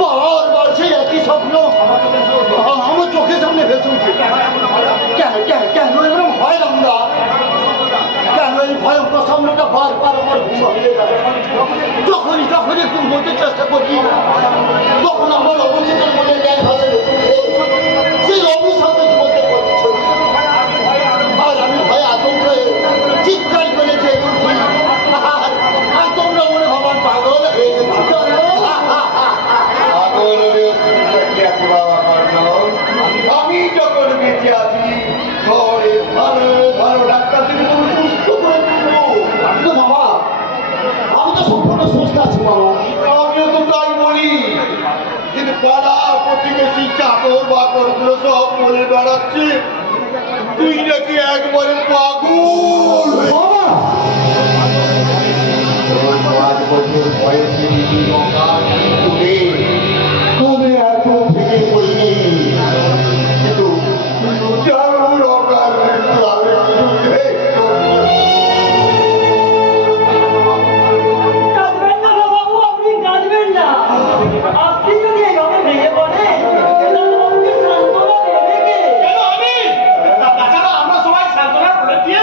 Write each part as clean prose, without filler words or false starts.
বারবার সেই একই স্বপ্ন আমার চোখের সামনে ভেসে উঠে। কেন এরকম ভয় আমরা, কেন এই ভয়ঙ্কর সামনেটা বারবার আমার ঘুম ভাঙিয়ে যায়? যখনই একটু ঘুমোতে চেষ্টা করি তখন আমার অবচেতন মনে জ্ঞান ভাসে সেই অভিশপ্ত জীবনকে করছে। আর আমি ভয় আতঙ্ক চিৎকার করে জেগে উঠি, আর তোমরা মনে ভাবার পাগল হয়ে গেছি। আমি যখন বেঁচে আছি শহরে ভালো ভালো ডাক্তার থেকে তুমি সুস্থ করে তুলবো। আমি তো বাবা, আমি তো সম্পূর্ণ সুস্থ আছি বাবা। আমিও তো তাই বলি, কিন্তু পাড়া প্রতিবেশী চাকর বাকর গুলো সব বলে বেড়াচ্ছে তুই নাকি একবারে পাগল। বাবা 5 বছর বয়সে আমি এত ভেঙে পড়িনি, কিন্তু চারুর অকাল মৃত্যু আমি কাঁদবেন না বাবু, আপনি কাঁদবেন না। আপনি যদি এইভাবে ভেঙে পড়েন দাদাবাবুকে সান্ত্বনা দেবে কে? তাছাড়া আমরা সবাই সান্ত্বনা করে দিয়ে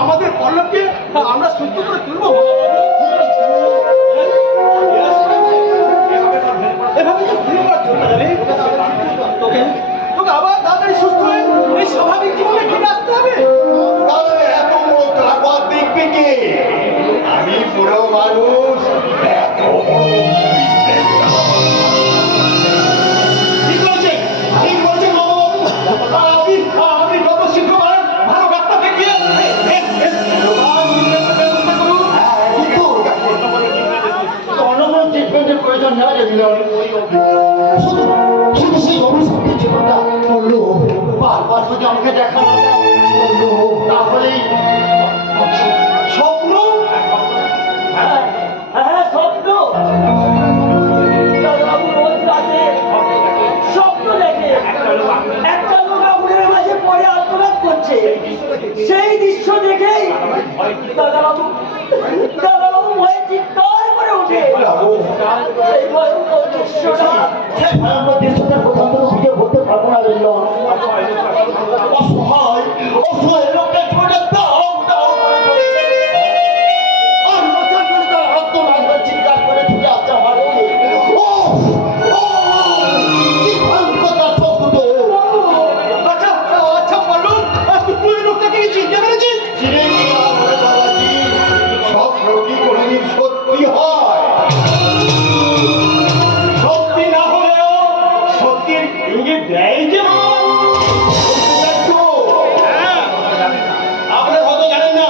আমাদের পল্লবকে আমরা সুস্থ করে তুলবো। এভাবে তো ভুলে পড়া চলবে না রে। তোকে আবার তাড়াতাড়ি সুস্থ হয়ে এই স্বাভাবিক জীবনে ফিরে আসতে হবে। তাহলে এত বড় কারবার দেখবে কে? আমি পুরো মানুষ, এত বড় ঠিক বলছেন বাবু। আপনি যত শীঘ্র পারেন ভালো ডাক্তার দেখিয়ে ব্যবস্থা করুন। অনবরত ট্রিটমেন্টের প্রয়োজন নেওয়া যাবে শুধু শুধু সেই অভিশপ্তের জীবনটা বললো বারবার যদি আমাকে দেখা না যায় তাহলেই স্বপ্ন হ্যাঁ, স্বপ্ন। দাদাবাবু রোজ রাতে স্বপ্ন দেখে একটা লোক আগুনের মাঝে পড়ে আত্মঘাত করছে। সেই দৃশ্য দেখেই দাদাবাবু ভয়ে চিৎকার করে ওঠে। সেই ভয়ঙ্কর দৃশ্যটা সেই ভয়ঙ্কর দৃশ্যটার কথা তো খুঁজে বলতে পারবো না রইল। অসহায় অসহায় লোকটা জীবনে দাও দাও করে চলেছে। আর বছর ধরে তার আত্মনাদ চিৎকার করে ছুটে আসছে আমার দিকে। ও কি ভয়ঙ্কর তার শব্দ! আচ্ছা বলুন, তুই লোকটাকে কি চিনতে পেরেছিস? চিনে গেলাম রে বাবাজি, স্বপ্ন কি কোনোদিন সত্যি হয়? সত্যি না হলেও সত্যির ইঙ্গিত দেয় যে বাবা। হ্যাঁ, আপনারা হয়তো জানেন না,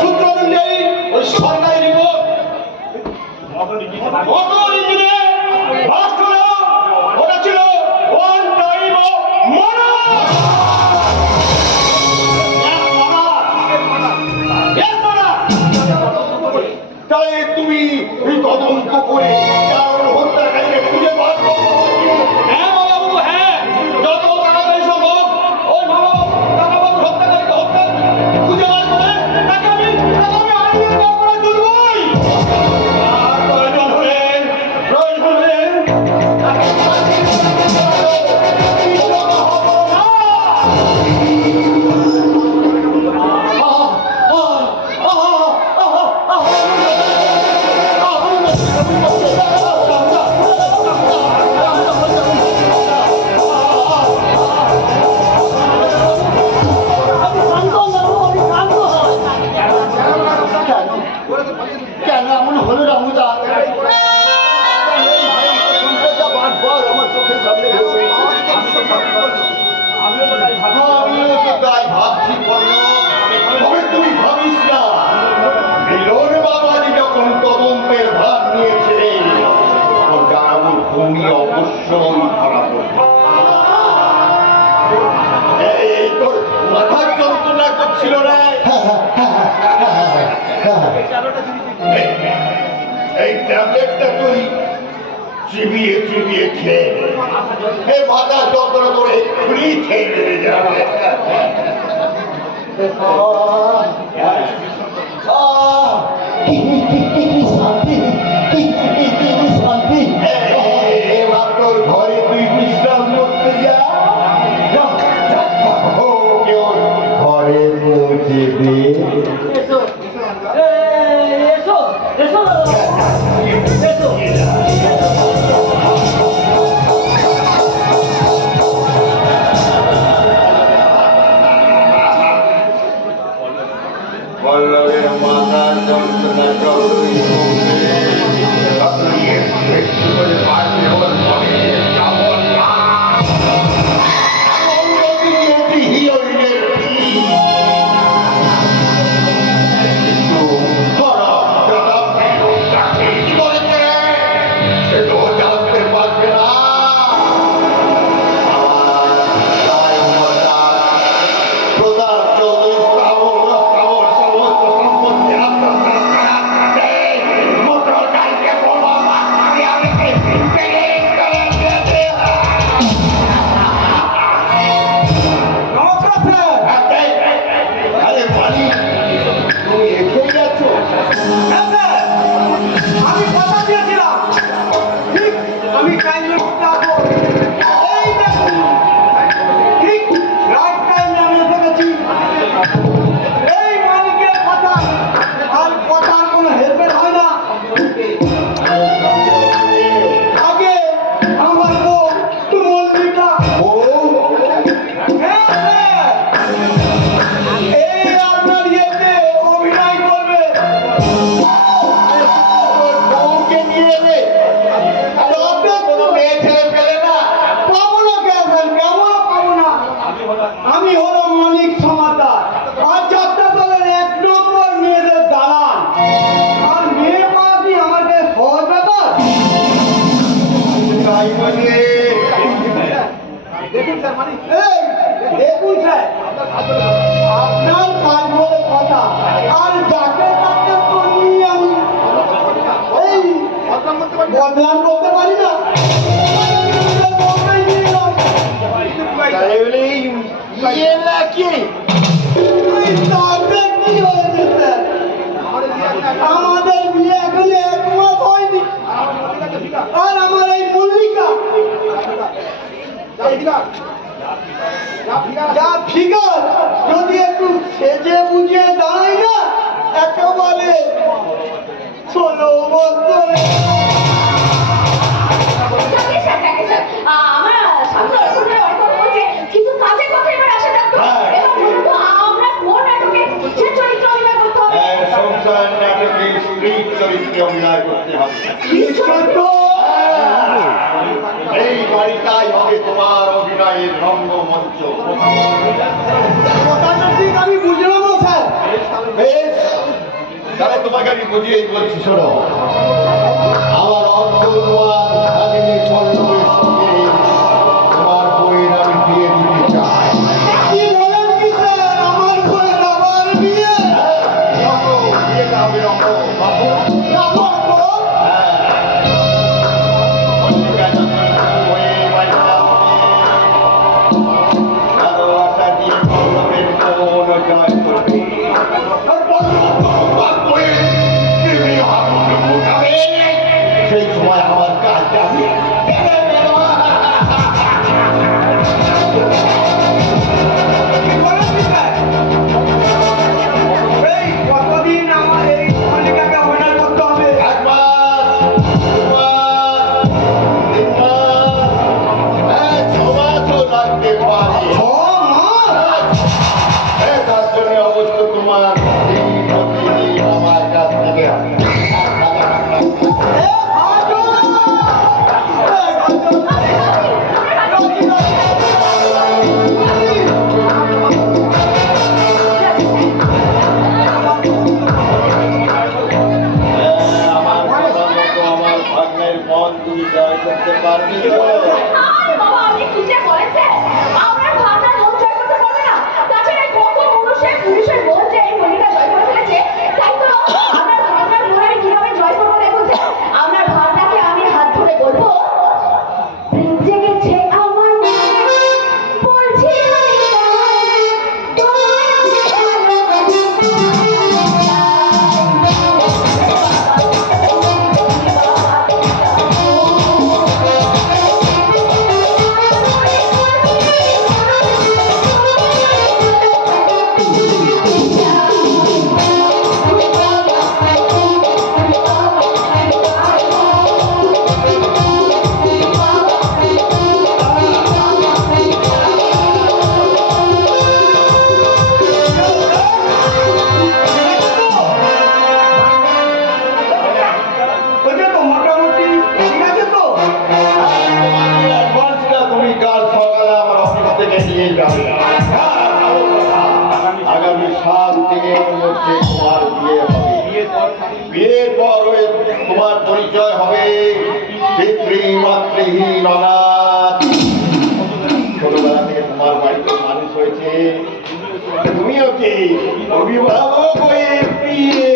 সূত্র অনুযায়ী ওই সরকারি রিপোর্ট মোটর ইঞ্জিনে ব্লাস্ট হলো, ওটা ছিল ওয়ান টাইম অফ মার্ডার। তাহলে তুমি এই তদন্ত করে কারণ হত্যাকারীকে খুঁজে বার করো। হ্যাঁ বাবু, হ্যাঁ, যত তাড়াতাড়ি সম্ভব ওই বাবু হত্যাকারীকে হত্যা খুঁজে বার করে তাকে আমি আইনের কবলে তুলবই। আর প্রয়োজন হলে কেন এমন হলো রামুদা? কেন এই ভয়ঙ্কর সংকটটা বারবার আমার চোখের সামনে ভেসে উঠছে? আমিও তো তাই ভাবছি বললো, তবে তুই ভাবিস না, এই লোন বাবাজি যখন তদন্তের ভাগ নিয়েছে তখন জানাবুর ভূমি অবশ্যই ধরা পড়বে। এই তোর মাথার যন্ত্রণা করছিল না? এই ট্যাবলেটটা তুই চিবিয়ে চিবিয়ে খেয়ে নে। মাথা যন্ত্রণা করে এক্ষুনি খেয়ে নেবে যাবে। কি শান্তি, কি যন্ত্রণা যতই কমবে, ততই এর একটু করে বাড়বে ওর মনে যেমন রাগ। এমন যদি এটি হিরোইনের ভিড়। কিন্তু হরম যারা ফেরতটাকে কি করেছে, সে তো জানতে পারবে না। প্রধান চৌধুরী সমস্ত সম্পত্তি আত্মসাৎ করার নেই। মোটর গাড়িকে বলো আমি আমাকে পেলেন করে দিয়েছে। নমস্কার স্যার। আরে মালিক, তুমি এসেই গেছো? হ্যাঁ স্যার, আমি কথা দিয়েছিলাম, ঠিক আমি টাইমে যাবো। এই দেখুন, ঠিক রাইট টাইমে আমি এসে গেছি। এই মালিকের কথা, আর কথার কোনো হেরফের হয় না। আগে আমার বউ মল্লিকা। হ্যাঁ স্যার, এই আপনার ইয়েতে অভিনয় করবে। বউকে নিয়ে এলে তবে কোনো মেয়ে ছেলে পেলে না। পাবো না কেন স্যার, কেমন পাবো না? আমি হলো মানিক সমাদার, আর যাত্রা দলের 1 নম্বর মেয়েদের দালাল। আর মেয়ে পাওয়া কি আমাকে সহজ ব্যাপার? তাই বলে এই, দেখুন স্যার, আপনার কাজ বলে কথা, আর যাকে তাকে তো নিয়ে আমি এই বদনাম করতে পারি না। তাই বলে ইয়ে নাকি? ওই তাতে কি হয়েছে স্যার? আমাদের বিয়ে এখনো 1 মাস হয়নি, আর আমার এই মল্লিকা যা ফিগার, যদি একটু সেজে বুঝে দাঁড়াই না, একেবারে 16 বছরে। যাকে স্যার, আমরা সামনে অর্পণের অর্পণ করছে, কিন্তু কাজের কথা এবার আসে না তো। হ্যাঁ। এবার বলুন তো, আমরা কোন নাটকে কিসের চরিত্র অভিনয় করতে হবে? সংসার নাটকে স্ত্রীর চরিত্রে অভিনয় করতে হবে। নিশ্চয় তো। এই বাড়িটাই হবে তোমার অভিনয়ের রঙ্গমঞ্চ। কথাটা ঠিক আমি বুঝলাম না স্যার। বেশ, তাহলে তোমাকে আমি বুঝিয়েই বলছি, শোনো। আমার অর্ধমান ভাগিনী পল্লবের সঙ্গে তোমার বইয়ের আমি বিয়ে দিতে চাই। কি বলেন কি স্যার, আমার বউয়ের আবার বিয়ে? বিয়েটা হবে রঙ্গ বাবু। রামক, মল্লিকা যখন হয়ে বাড়িতে আসবে, ভালোবাসা দিয়ে পল্লবের মন জয় করবে। আর পল্লব তখন ভাববে, তুমি আমার মোটাবে। সেই সময় আমার কাজটা আমি পেরে নেব। কি বলেন কি স্যার? এই কতদিন আমার এই মল্লিকাকে অভিনয় করতে হবে? 1 মাস, 2 মাস, 3 মাস, 6 মাসও লাগতে পারে। 6 মাস? তার জন্য অবশ্য তোমার প্রতিদিন আমার কাছ থেকে এ ভাজো! আমার কথা মতো আমার ভাগ্নের মন তুমি জয় করতে পারবি তো? আরে বাবা, আপনি কি যে বলেছেন? আপনার ভাবনা মন জয় করতে পারবে না। তাছাড়া কত পুরুষের মন যে এই মহিলা জয় করে ফেলেছে, তাই তো আপনার ভাবনার মন আমি কিভাবে জয় করবো দেখুন স্যার। আপনার ভাবনাকে আমি হাত ধরে বলবো, জেগেছে আমার মনে, বলছি মনিকা, তোমার আমি বিয়ের পর তোমার পরিচয় হবে পিতৃমাতৃহীন অনাথ। ছোটবেলা থেকে তোমার বাড়িতে মানুষ হয়েছে, তুমিও কি অভিভাবক হয়ে বিয়ে